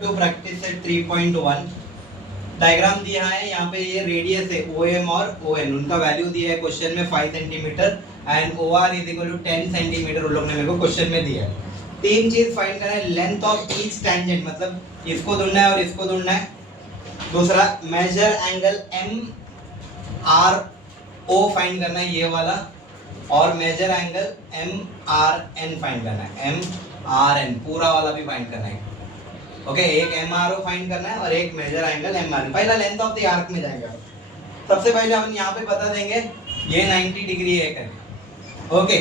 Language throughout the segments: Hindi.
टू प्रैक्टिस सेट 3.1 डायग्राम दिया है। यहाँ पे ये रेडियस है OM और ON, उनका वैल्यू दिया है क्वेश्चन में 5 centimetre and OR is equal to 10 centimetre उन लोग ने मेरे को क्वेश्चन में दिया है। तीन चीज फाइंड करना है, लेंथ ऑफ ईच टेंजेंट मतलब इसको ढूंढना है और इसको ढूंढना है। दूसरा मेजर एंगल MRO फाइंड करना है ये वाला, और मेजर एंगल MRN फाइंड करना है, MRN पूरा वाला भी फाइंड करना है। ओके एक MRO फाइंड करना है और एक मेजर एंगल MRN। पहला लेंथ ऑफ द आर्क में जाएगा। सबसे पहले हम यहाँ पे बता देंगे ये 90 डिग्री है करके। Okay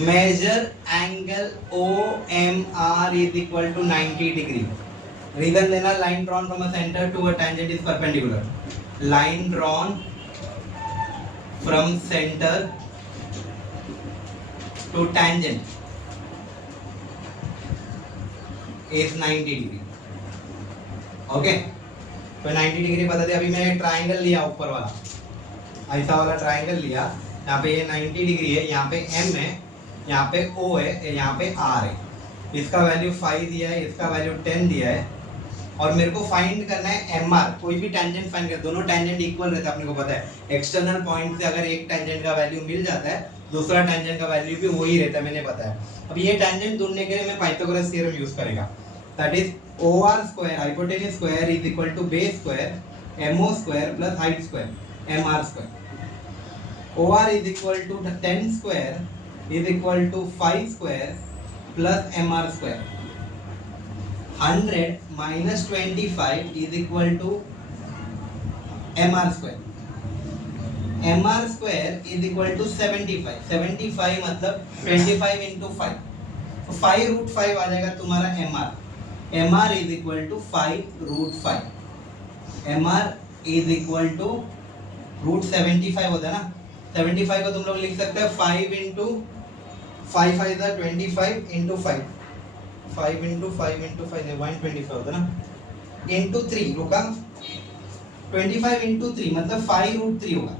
major angle OMR is equal to 90 degree. Reason देना, line drawn from a centre to a tangent is perpendicular. Line drawn from centre to tangent is 90 degree. Okay तो 90 डिग्री बता दे। अभी मैंने ट्राइंगल लिया ऊपर वाला, ऐसा वाला ट्राइंगल लिया। यहाँ पे ये 90 डिग्री है, यहाँ पे M है, यहाँ पे O है, यहाँ पे R है। इसका वैल्यू 5 दिया है, इसका वैल्यू 10 दिया है, और मेरे को फाइंड करना है MR। कोई भी टेंजेंट फाइंड कर, दोनों टेंजेंट इक्वल रहता है, अपने को पता है। एक्सटर्नल पॉइंट से अगर एक टेंजेंट का वैल्यू मिल जाता है, दूसरा टेंजेंट का वैल्यू भी वही रहता है, मैंने पता है। अब ये टेंजेंट ढूंढने के लिए मैं पाइथागोरस थ्योरम यूज करेगा। That is OR square hypotenuse square is equal to base square MO square plus height square MR square. OR is equal to 10 square is equal to 5 square plus MR square. 100 minus 25 is equal to MR square. MR square is equal to 75. 75 मतलब 25 into 5. तो 5 root 5 आ जाएगा तुम्हारा MR. MR is equal to 5 root 5. MR is equal to root 75 होता है ना। 75 को तुम लोग लिख सकते हैं 5 into 5 5 is 25 into 5. 5 into 5 into 5 125 होता है ना, into 3 रुका 25 into 3 मतलब 5 root 3 होगा।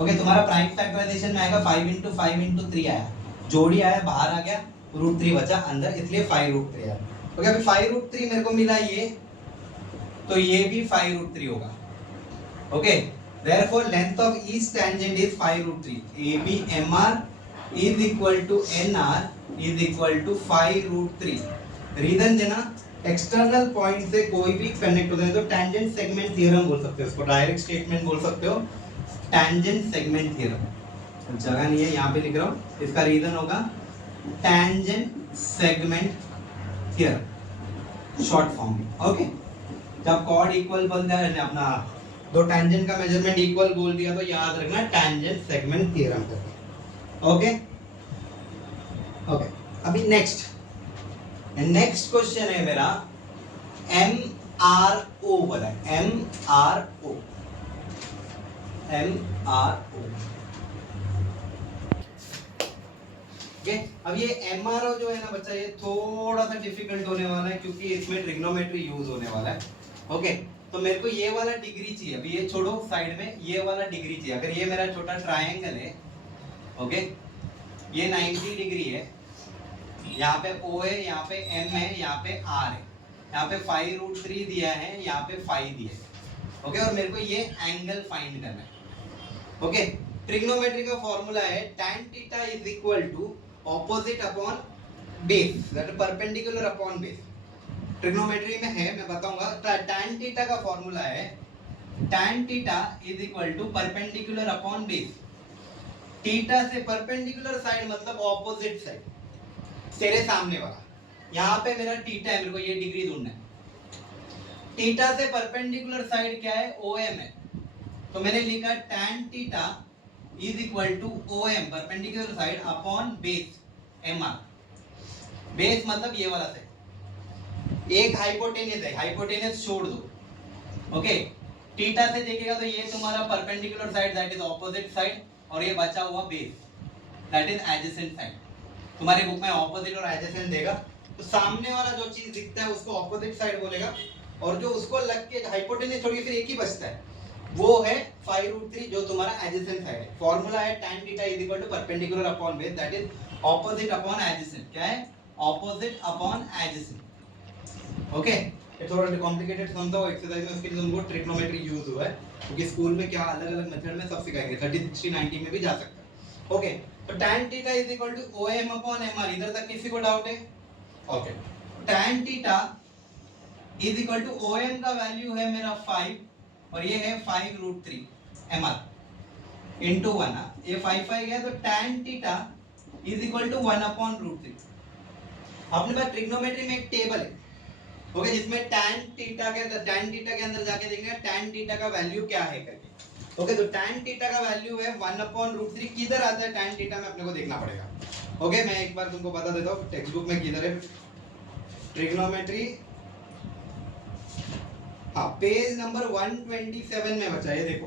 ओके तुम्हारा प्राइम फैक्टराइजेशन में आएगा 5 into 5 into 3 आया, जोड़ी आया बाहर आ गया, रूट 3 बचा अंदर, इसलिए 5 root 3 आया। ओके अभी 5 root 3 मेरे को मिला ये, तो ये भी 5 root 3 होगा। Okay therefore length of each tangent is 5 root 3. AB MR is equal to NR is equal to 5 root 3. Reason देना, एक्सटर्नल पॉइंट से कोई भी कनेक्ट होता है तो टेंजेंट सेगमेंट थ्योरम बोल सकते हो, इसको डायरेक्ट स्टेटमेंट बोल सकते हो, टेंजेंट सेगमेंट थ्योरम। जगह नहीं है यहाँ पे लिख रहा हूँ, इसका रीजन होगा tangent segment theorem short form में। ओके जब कॉर्ड इक्वल बोलता है अपना दो टेंजेंट का मेजरमेंट इक्वल बोल दिया तो याद रखना tangent segment theorem. Okay okay अभी नेक्स्ट क्वेश्चन है मेरा MRO वाला, MRO ओके। अब ये MRO जो है ना बच्चा, ये थोड़ा सा डिफिकल्ट होने वाला है क्योंकि इसमें ट्रिग्नोमेट्री यूज होने वाला है। ओके तो मेरे को ये वाला डिग्री चाहिए। अभी ये छोड़ो साइड में, ये वाला डिग्री चाहिए। अगर ये मेरा छोटा ट्रायंगल है, ओके ये 90 डिग्री है, यहाँ पे O है, यहाँ पे M है, यहाँ पे R है, यहाँ पे 5 root 3 दिया है, यहाँ पे 5 दिया है। ओके और मेरे को ये एंगल फाइंड करना है। ओके ट्रिग्नोमेट्री का फॉर्मूला है tan theta is equal to opposite upon base, that is perpendicular upon base. Trigonometry में है, मैं बताऊंगा। tan थीटा का फॉर्मूला है tan theta is equal to perpendicular upon base. Theta से परपेंडिकुलर साइड मतलब ऑपोजिट साइड, तेरे सामने वाला। यहाँ पे मेरा थीटा है, मेरे को ये डिग्री ढूंढना है। थीटा से परपेंडिकुलर साइड क्या है, OM है, तो मैंने लिखा tan theta is equal to OM perpendicular side upon base MR। Base मतलब ये वाला साइड, एक हाइपोटेन्यूज है, हाइपोटेन्यूज छोड़ दो। ओके थीटा से देखेगा तो ये तुम्हारा perpendicular side that is opposite side, और ये बचा हुआ base that is adjacent side. तुम्हारे बुक में ऑपोजिट और एडजेसेंट देगा, तो सामने वाला जो चीज दिखता है उसको ऑपोजिट साइड बोलेगा, और जो उसको लग के हाइपोटेन्यूज छोड़ के फिर एक ही बचता है वो है 5 root 3 जो तुम्हारा एडजेसेंट साइड है। फॉर्मूला है tan theta is equal to perpendicular upon base that is opposite upon adjacent. क्या है, ऑपोजिट अपॉन एडजेसेंट। ओके, ये थोड़ा कॉम्प्लिकेटेड सम था वो एक्सरसाइज में, उसके लिए तुमको ट्रिग्नोमेट्री यूज हुआ है, क्योंकि स्कूल में क्या अलग अलग मेथड में सब सिखाएंगे, 30 60 90 में भी जा सकता है। ओके, तो tan theta is equal to OM upon MR, इधर तक किसी को डाउट है? Okay, tan theta is equal to OM का वैल्यू है मेरा 5 और ये है 5√3 MR इनटू 1, ये 5 गया, तो tan theta is equal to 1/√3। अपने पास ट्रिग्नोमेट्री में एक टेबल है, ओके, जिसमें tan थीटा के अंदर जाके देखेंगे tan थीटा का वैल्यू क्या है करके। ओके, तो tan थीटा का वैल्यू है 1/√3, किधर आता है tan थीटा में अपने को देखना पड़ेगा। ओके, मैं एक बार तुमको बता देता हूँ टेक्स्ट बुक में किधर है ट्रिग्नोमेट्री। हाँ, पेज नंबर 127 में बचा, ये देखो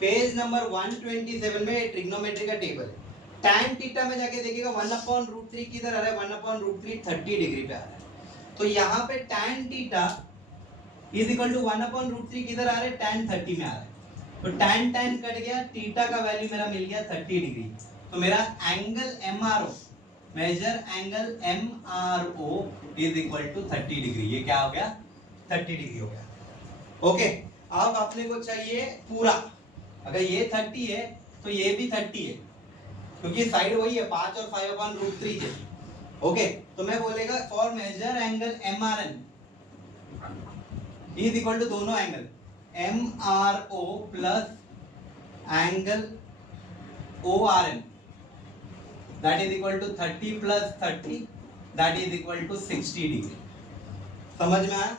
पेज नंबर 127 में ट्रिग्नोमेट्री का टेबल है। tan थीटा में जाके देखिएगा 1/√3 किधर आ रहा है, 1/√3 30 डिग्री पे आ रहा है, तो यहाँ पे tan theta is equal to 1/√3 किधर आ रहा है, tan 30 में आ रहा है, तो tan कट गया, थीटा का वैल्यू मेरा मिल गया 30 डिग्री, तो मेरा angle MRO, major angle MRO is equal to 30 degree, ये क्या हो गया 30 डिग्री हो गया। ओके, अब अपने को चाहिए पूरा, अगर ये 30 है तो ये भी 30 है, क्योंकि साइड वही है 5 और 5/√3 है। ओके, तो मैं बोलेगा for major angle MRN is equal to दोनों angle MRO plus angle ORN, that is equal to 30 plus 30, that is equal to 60 degree. समझ में आया?